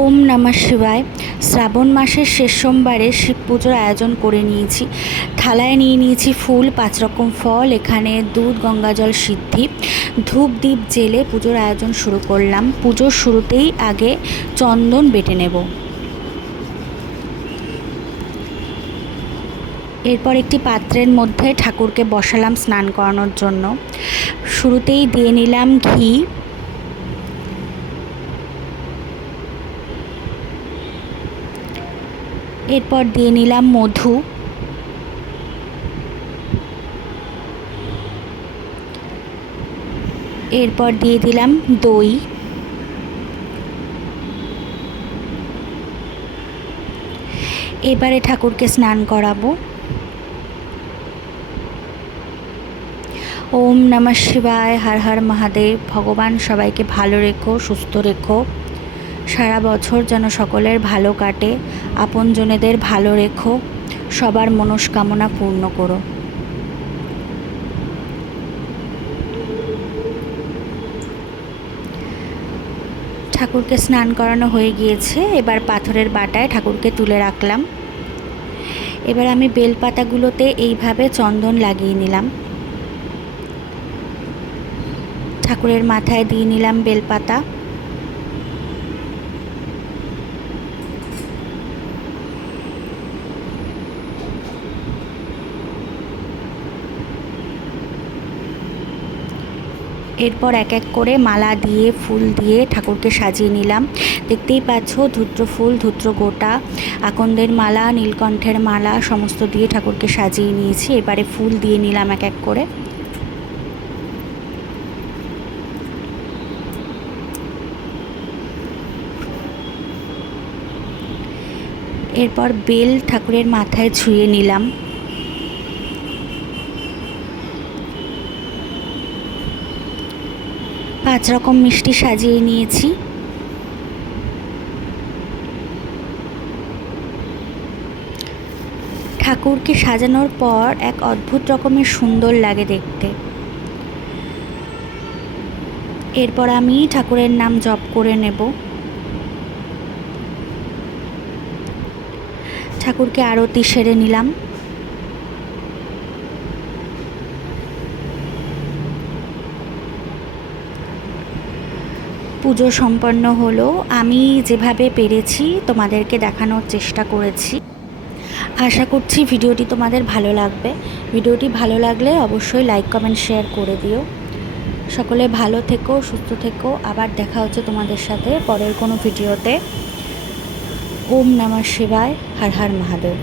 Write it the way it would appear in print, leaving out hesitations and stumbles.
ওম নমঃ শিবায়। শ্রাবণ মাসের শেষ সোমবারে শিব পুজোর আয়োজন করে নিয়েছি। থালায় নিয়ে নিয়েছি ফুল, 5 রকম ফল, এখানে দুধ, গঙ্গাজল, সিদ্ধি, ধূপ দ্বীপ জেলে পুজোর আয়োজন শুরু করলাম। পুজোর শুরুতেই আগে চন্দন বেটে নেব। এরপর একটি পাত্রের মধ্যে ঠাকুরকে বসালাম স্নান করানোর জন্য। শুরুতেই দিয়ে নিলাম ঘি, এরপর দিয়ে নিলাম মধু, এরপর দিয়ে দিলাম দই, এবারে ঠাকুরকে স্নান করাবো। ওম নমঃ শিবায়, হর হর মহাদেব। ভগবান সবাইকে ভালো রেখো, সুস্থ রেখো, সারা বছর যেন সকলের ভালো কাটে, আপনজনেদের ভালো রেখো, সবার মনস্কামনা পূর্ণ করো। ঠাকুরকে স্নান করানো হয়ে গিয়েছে। এবার পাথরের বাটায় ঠাকুরকে তুলে রাখলাম। এবার আমি বেলপাতাগুলোতে এইভাবে চন্দন লাগিয়ে নিলাম। ঠাকুরের মাথায় দিয়ে নিলাম বেলপাতা। এরপর এক এক করে মালা দিয়ে, ফুল দিয়ে ঠাকুরকে সাজিয়ে নিলাম। দেখতেই পাচ্ছ, ধূত্র ফুল, ধূত্র গোটা, আকন্দের মালা, নীলকণ্ঠের মালা সমস্ত দিয়ে ঠাকুরকে সাজিয়ে নিয়েছি। এবারে ফুল দিয়ে নিলাম এক এক করে। এরপর বেল ঠাকুরের মাথায় ছুঁয়ে নিলাম। পাঁচ রকম মিষ্টি সাজিয়ে নিয়েছি। ঠাকুরকে সাজানোর পর এক অদ্ভুত রকমের সুন্দর লাগে দেখতে। এরপর আমি ঠাকুরের নাম জপ করে নেব। ঠাকুরকে আরতি সেরে নিলাম। পুজো সম্পন্ন হলো। আমি যেভাবে পেরেছি তোমাদেরকে দেখানোর চেষ্টা করেছি। আশা করছি ভিডিওটি তোমাদের ভালো লাগবে। ভিডিওটি ভালো লাগলে অবশ্যই লাইক, কমেন্ট, শেয়ার করে দিও। সকলে ভালো থেকো, সুস্থ থেকো। আবার দেখা হচ্ছে তোমাদের সাথে পরের কোনো ভিডিওতে। ওম নমঃ শিবায়, হর হর মহাদেব।